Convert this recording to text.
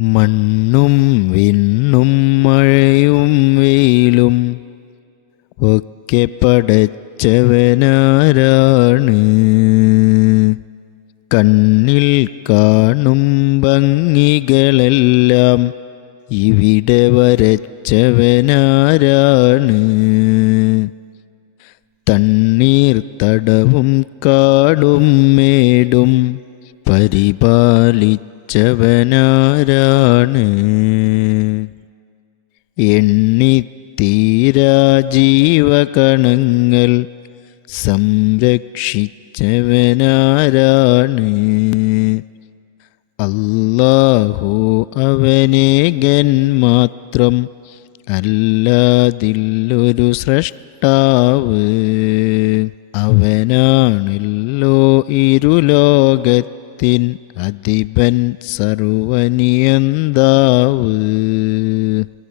മണ്ണും വിണ്ണും മഴയും വെയിലും ഒക്കെ പടച്ചവനാരാണ്. കണ്ണിൽ കാണും ഭംഗികളെല്ലാം ഇവിടെ വരച്ചവനാരാണ്. തണ്ണീർ തടവും കാടും മേടും പരിപാലിച്ചവനാരാണ്. എണ്ണിത്തീരാ ജീവകണങ്ങൾ സംരക്ഷിച്ചവനാരാണ്. അല്ലാഹു അവനേകൻ മാത്രം, അല്ലാതില്ലൊരു സ്രഷ്ടാവ്. അവനാണല്ലോ ഇരുലോകത്തിൻ അധിപൻ സർവനിയന്താവ്.